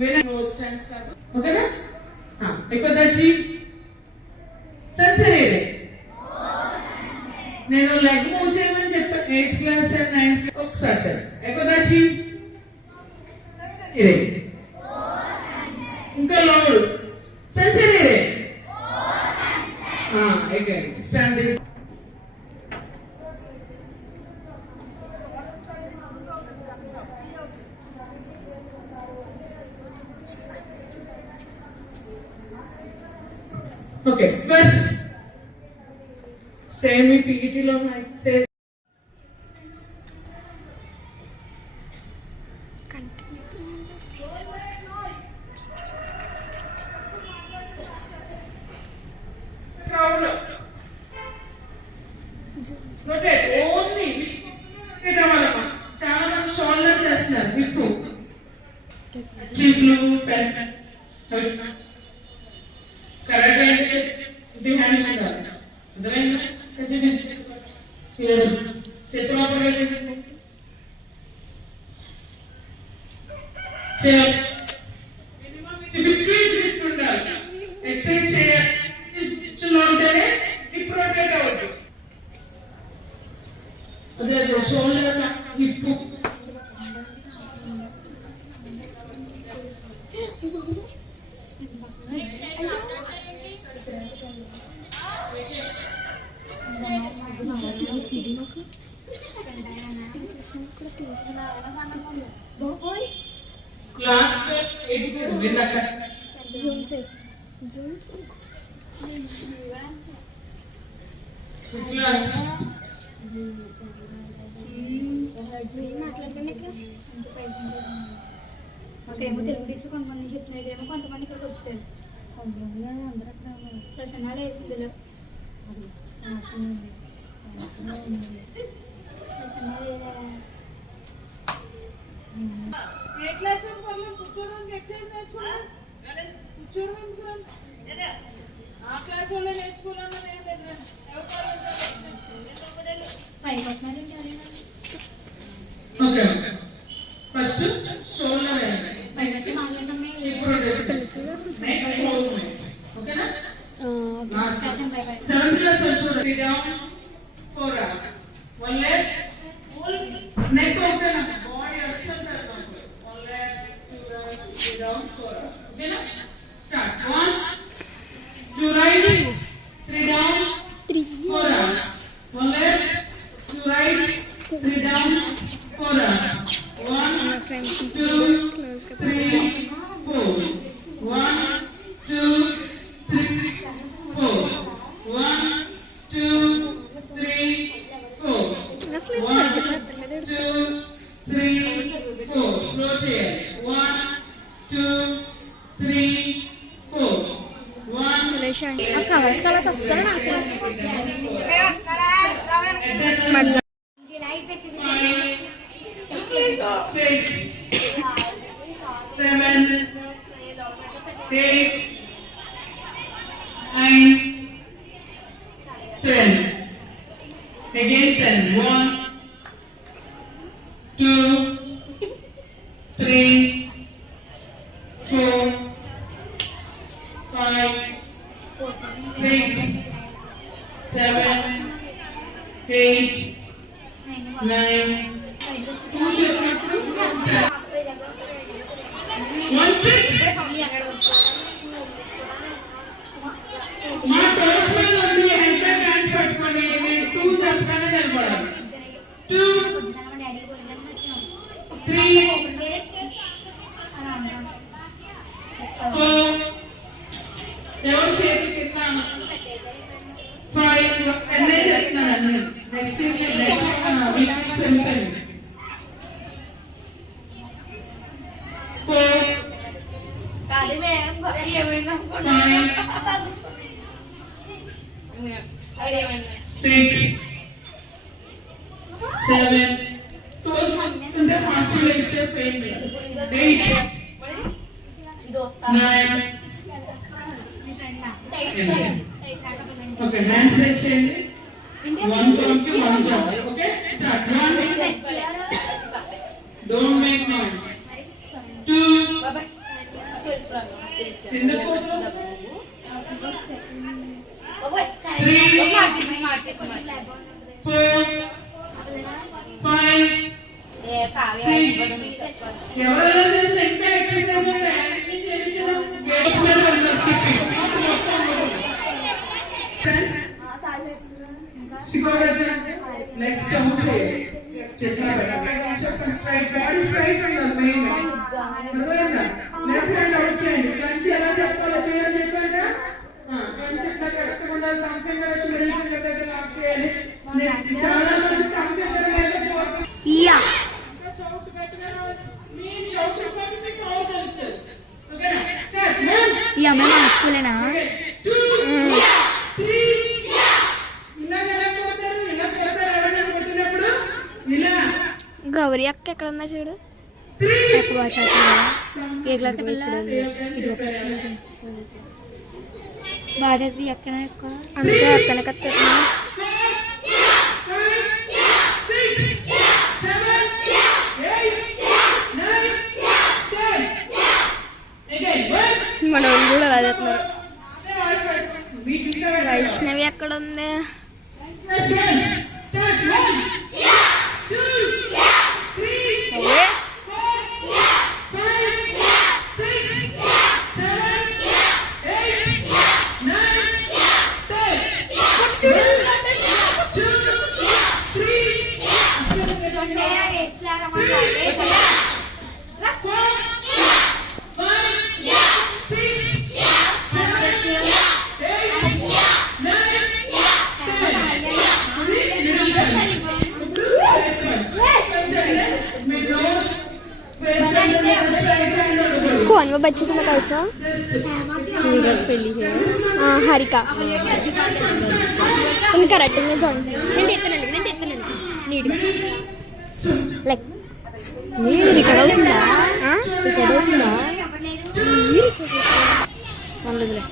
వేరే rose stands కాదు ఓకేనా ఎక్కువచ్చి సన్సరీరే నేను లెగ్ మూవ్ చేయమని చెప్పాను 8th class and 9th class ఒకసారి చెప్పండి ఎక్కువచ్చి ఇరే ఇంకా లోడు సన్సరీరే again stand this okay first same PET lo exercise rotate only rotate avalama chaala manది shoulder చేస్తున్నారు విప్పు చిట్లు పెన్ కరెక్ట్ అంటే బిహైండ్ ఉండాలి అర్థమైందా చెట్టు లోపల మినిమం 50 ఉండాలి ఎక్సర్సైజ్ చేయాలి ఉంటేనే హిప్ రొటేట్ అవుతుంది అదే షోల్డర్ హిప్ लास्ट विनकर जूम से क्लास మాకేమో తెలుగు తీసి కొంతమంది చెప్తున్నారు ఏమో కొంతమంది ఇక్కడికి వచ్చారు ప్రసన్న లేదు ఇందులో ఏ క్లాస్ కూర్చోడానికి ఎక్సర్సైజ్ నేర్చుకోవాలి కూర్చోవడం ఎందుకు ఆ క్లాస్ వాళ్ళే నేర్చుకోవాలన్నది ఏం లేదు okay first shoulder next hip rotation neck movements ఓకేనా సెవెంత్ క్లాస్ వచ్చి down four up one leg neck open up body అస్సలు సరిపోతుంది one leg two down four up ఓకేనా start 1 2 right 3 down 4 up one leg 2 right 3 down 4 up 1 2 3 4 1 2 3 4 1 2 3 4 1 2 3 4 స్లో చేయాలి 1 2 3 4 1 కలర్స్ అస్సలు నాకు 6 7 8 9 10 again 10 1 2 3 4 5 6 7 8 9 2 చెప్పినప్పుడు 1 6 మా టోస్ మీద ఉంది హెడ్ బ్యాక్ హ్యాండ్స్ పట్టుకొని నేను 2 చెప్పగానే నిలబడాలి 2 3 4 ఎవరు చేతి కింద 5 ఎన్నే చెప్తున్నాను నెక్స్ట్ వీక్స్ పెరుగుతాయి 4 6 7 టోస్ అంటే ఫాస్ట్ లేస్తే పెయిన్ 8 9 ఓకే హ్యాండ్స్ రేస్ చేయండి 1 కౌంట్ కి 1 job okay start 1 don't make noise బాబాయ్ తెలుసురా తెలుసు ఎందుకు కూతురు? బాబాయ్ 3 మార్కెట్ 4 5 ఏ కాగే 6 ఎవరైనా చేసిన ఇంకా ఎక్సర్సైజ్ అన్ని చేయించడం గేమ్స్ మీద ఉన్నారు స్కిప్పింగ్ నెక్స్ట్ కౌంట్ చేయండి స్ట్రైట్ బాడీ స్ట్రైట్ ఉండాలి మెయిన్ అర్థమైందా లెఫ్ట్ హ్యాండ్ అవుట్ చేయండి క్రంచ్ ఎలా చెప్తారో చేయాలి చెప్పండి క్రంచ్ ఎట్లా కరెక్ట్గా ఉండాలి థంబ్ ఫింగర్ వచ్చి మిడిల్ ఫింగర్ దగ్గర లాక్ చేయాలి నెక్స్ట్ చాలా మంది థంబ్ ఫింగర్ మీద యా చౌక్ గట్టిగా మీ చౌక్ చెప్పండి మీకు అవుట్ తెలుస్తుంది ఓకేనా స్టార్ట్ ఈ అమ్మాయి మన స్కూలేనా 2 3 ఇలా కొడతారు ఇలా కొడతారు ఎవరైనా కొట్టినప్పుడు ఇలా గౌరీ అక్క ఎక్కడ ఉన్నా చూడు 3 అక్క భాష ఏ క్లాస్ ఇది బాధ ఎక్కడ ఎక్కువ అందుకే అక్కనే కత్తా 6 7 8 9 10 again 1 మన వాళ్ళు కూడా అలా చేస్తున్నారు మీకు ఇంకా వైష్ణవి ఎక్కడ ఉంది start 1 2 3 అవే 4 5 6 7 8 9 कौन वो बच्चे तुम्हें कैसा सूरज पेली है हारिका उनका रटिंग में जॉइन నేను తెత్తనండి నీట్ లైక్ మీరు ఇక్కడ ఉందా ఇక్కడ ఉందా ఉండదులే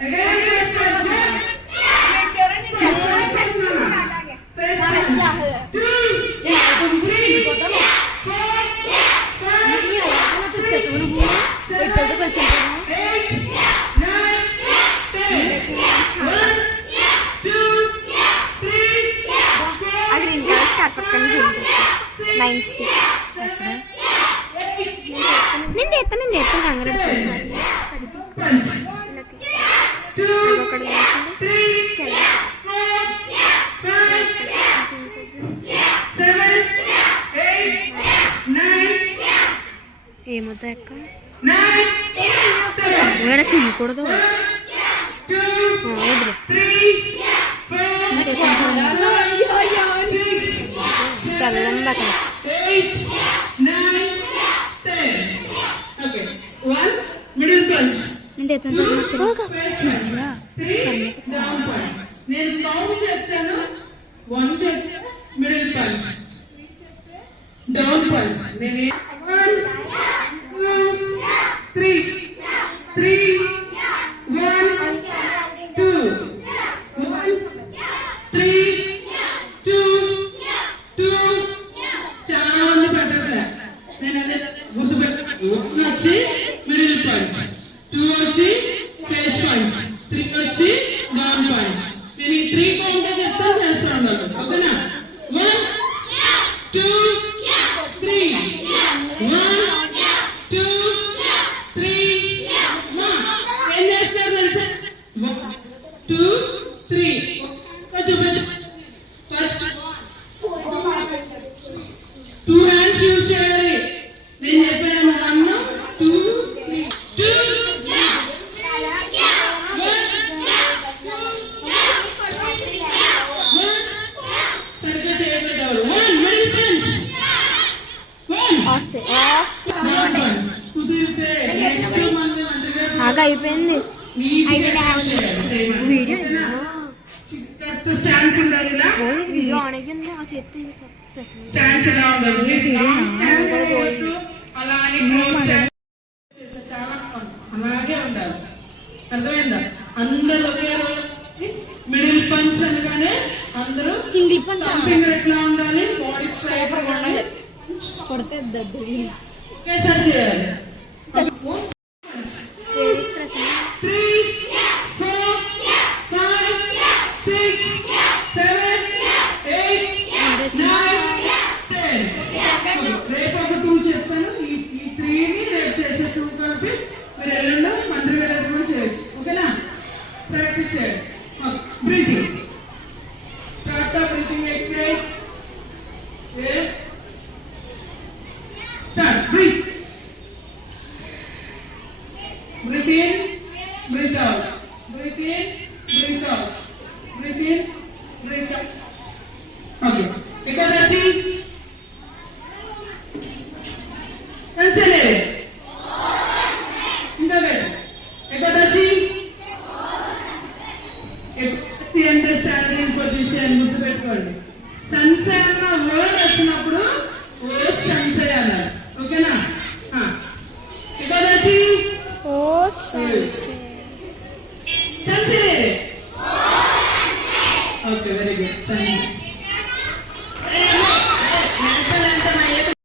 Again. Punch. 2, 3, 4, 5, 7, 8, 9, ఏమవుతా ఎక్క 9, 10. వేడ తీయకూడదు 1, 2, వదిలే 3, 4, 5, 6, చల్లంది అక్కడ 8, 9, 10. Okay. 1 middle punch. నేను తెస్తాను సార్ 3 down punch. నేను కౌంట్ చెప్తాను 1 చెప్తే మిడిల్ పంచ్ డౌన్ పంచ్ నేను 1 2 3 3 1 2 1 3 2 2 చాలా మంది పెట్టట్లే నేను అదే గుర్తు పెట్టాను 1 వచ్చి మిడిల్ పంచ్ 2 వచ్చి ఫేస్ పంచ్ 3 వచ్చి డౌన్ పంచ్ నేను ఈ 3 కౌంటర్ చెప్తాను చేస్తా ఉండాలి ఓకేనా 1 2 3 1 2 3 ఏం చేస్తారు తెలుసా 1 2 3 చూపించు ఫస్ట్ 2 హ్యాండ్స్ యూజ్ చేయాలి నేను చెప్పాను 1 2 3 2 సరిగ్గా చేయబడ్డారు 1 మిడిల్ పంచ్ 1 కుదిరితే నెక్స్ట్ మంది ఆగా అయిపోయింది వీడియో కరెక్ట్ స్టాండ్స్ ఉండాలి ఇలా వీడియో ఆనగింది ఆ చెప్తుంది సార్ స్టాండ్స్ ఎలా ఉండాలి అలా అని క్లోజ్ చాలా అలాగే ఉండాలి అర్థమైందా అందరూ ఒకే మిడిల్ పంచ్ అనగానే అందరూ సింగిల్ పంచ్ ఫింగర్ ఎట్లా ఉండాలి బాడీ స్ట్రైట్ ఉండాలి కొడితే దద్దు ఒకేసారి చేయాలి 3 4 5 6 7 8 9 10 రేపు ఒక 2 చెప్తాను ఈ 3ని రేపు చేసే 2 కలిపి మీరు ఎల్లుండో మంత్రి గారి దగ్గర కూడా చేయొచ్చు ఓకేనా ప్రాక్టీస్ చేయండి breathing start the breathing exercise start breathe breathe in breathe out breathe in breathe out breathe in breathe out okay ekadachi cancel indale ekadachi ekadachi అంటే స్టాండింగ్ పొజిషన్ గుర్తు పెట్టుకోండి సన్సే అన్న వర్డ్ వచ్చినప్పుడు ఓ సన్సే అన్నారు ఓకేనా ekadachi ఓ సన్సే Sunset. Okay, very good. Thank you.